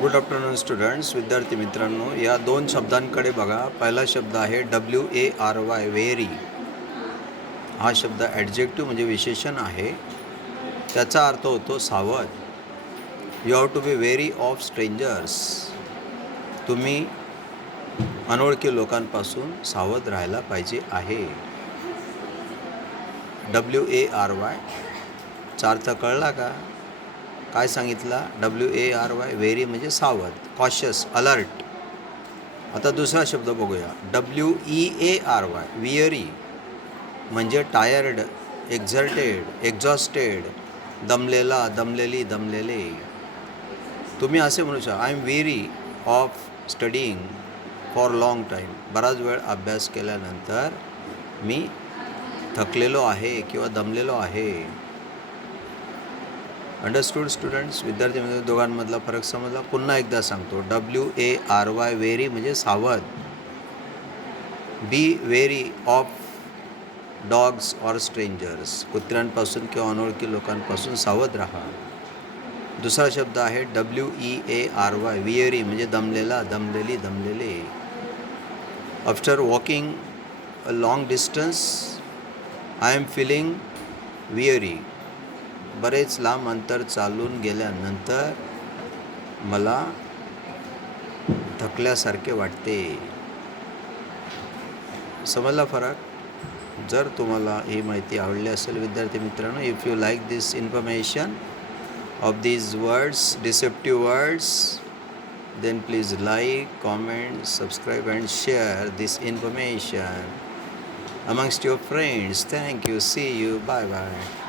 Good afternoon students. विद्यार्थी मित्रांनो, या दोन शब्दांकडे बघा. पहिला शब्द आहे WARY, व्हेरी. हा शब्द ॲडजेक्टिव्ह म्हणजे विशेषण आहे. त्याचा अर्थ होतो सावध. You have to be very of strangers. तुम्ही अनोळखी लोकांपासून सावध राहायला पाहिजे आहे. WARY चा अर्थ कळला का? काय सांगितला? WARY, व्हेरी म्हणजे सावध, कॉशियस, अलर्ट. आता दुसरा शब्द बघूया. WEARY, वियरी म्हणजे टायर्ड, एक्झल्टेड, एक्झॉस्टेड, दमलेला, दमलेली, दमलेले. तुम्ही असे म्हणू शकता, I am very of studying for long time. बराच वेळ अभ्यास केल्यानंतर मी थकलेलो आहे किंवा दमलेलो आहे. Understood students? विद्यार्थी म्हणजे दोघांमधला फरक समजला? पुन्हा एकदा सांगतो. WARY, व्हेरी म्हणजे सावध. Be very of dogs or strangers. कुत्र्यांपासून किंवा अनोळखी लोकांपासून सावध राहा. दुसरा शब्द आहे WEARY, वियरी म्हणजे दमलेला, दमलेली, दमलेले. After walking a long distance I am feeling weary. बरेच लांब अंतर चालून गेल्यानंतर मला थकल्यासारखे वाटते. समजला फरक? जर तुम्हाला ही माहिती आवडली असेल विद्यार्थी मित्रांनो, if you like this information of these words, deceptive words, then please like, comment, subscribe and share this information amongst your friends. Thank you. See you. Bye bye.